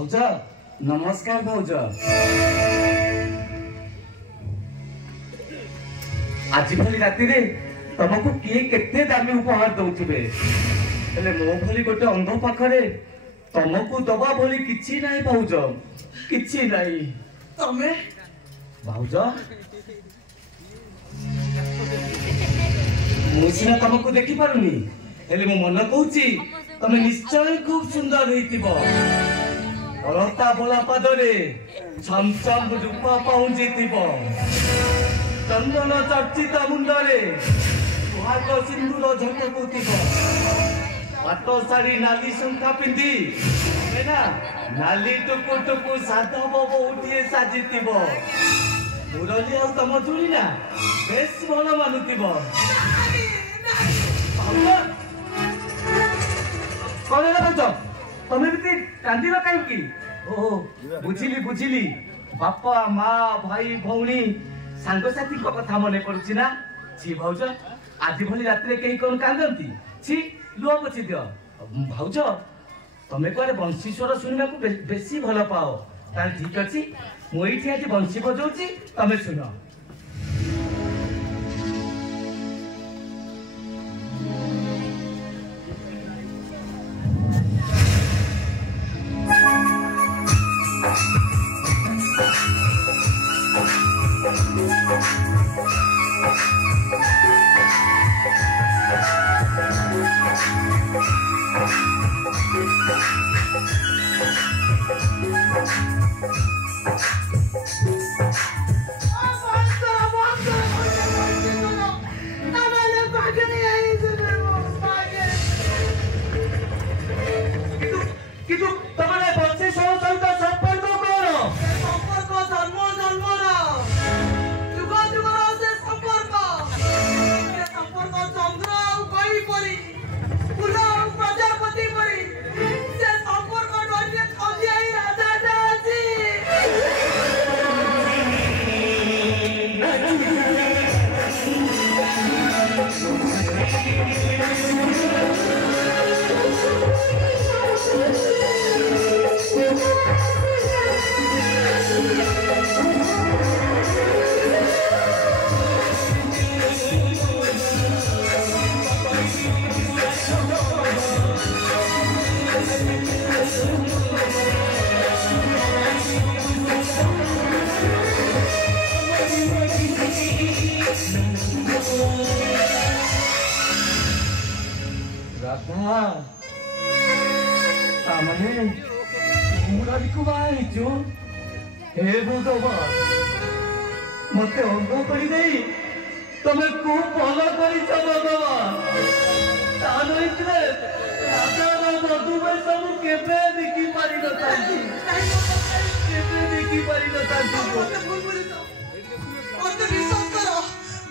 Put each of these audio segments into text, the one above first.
भाउज नमस्कार भाउज आज भली राति रे तुमको किए केते दामी उपहार दउथिबे हेले मो भली गोटे अंध पाखरे तुमको दबा भली किछि नाही भाउज किछि नाही तमे भाउज मुसिना तुमको देखि पारुनी हेले मो मन कहूची तमे निश्चय खूब सुंदर हेतिबो रता बोला पादरे छम छम रूपा पाउंजी थिबो चंदन चर्चित मुंडरे सुहाग सिंदूर झटकुथिबो पाट साड़ी नाली शंखा पिंदी ना नाली टुकु टुकु साधव बहुटिए साजिथिबो मुरली आ तम जुड़ी ना बेस भल मानुथिबो कौन है बच्चों तुम्हें भी कांदी कहीं की ओ बुझिली बुझिली बापा माँ भाई भौणी सांगसाथी कथा मन पड़ुछि ना छी भाउज आज भली रात्रे कहीं कौन कांदंती छी लुह पोछि दियो भाउज तमे कुआरे बंशी स्वर सुनिबा को बेसी भल पाओ ताल ठीक अछि मु एठी आज बंशी बजौछि तमे सुनो मते अंग कर तमे खूब भल कर राजा मधुमेह सब केबे देखी पारि नथांती देखी पारि नथांती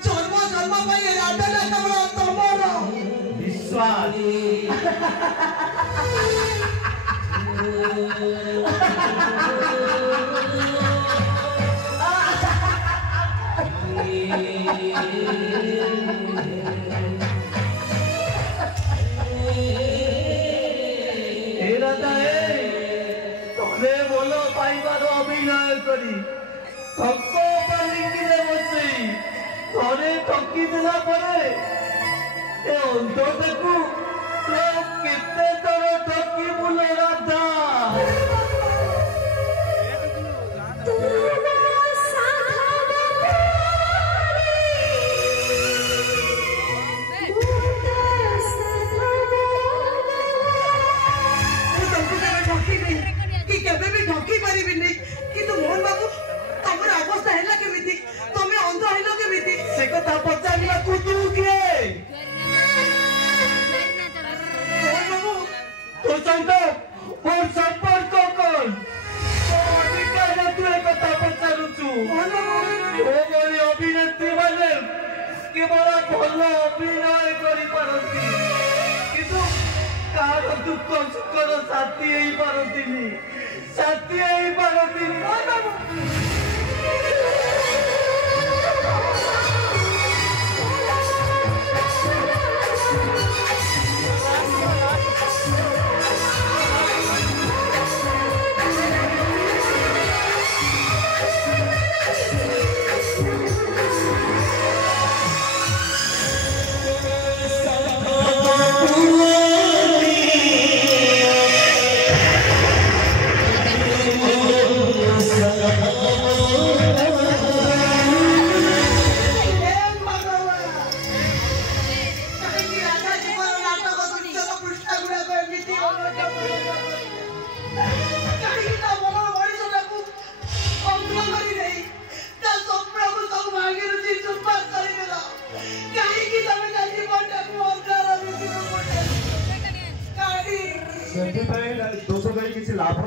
जन्म जन्म राजा ना तमर विश्वास तमे बोलो पाइबार अभिनय करी ठक पालिकी बसई थरे ठकी देला परे ए अंधटेकु केते तोर ठकी बुल राधा କରିପାରନ୍ତି କିନ୍ତୁ କାହାର ଦୁଃଖ ସୁଖର ସାଥୀ ହେଇପାରନ୍ତିନି ସେଥିପାଇଁ ଦୋଷ ଦେଇ କିଛି ଲାଭ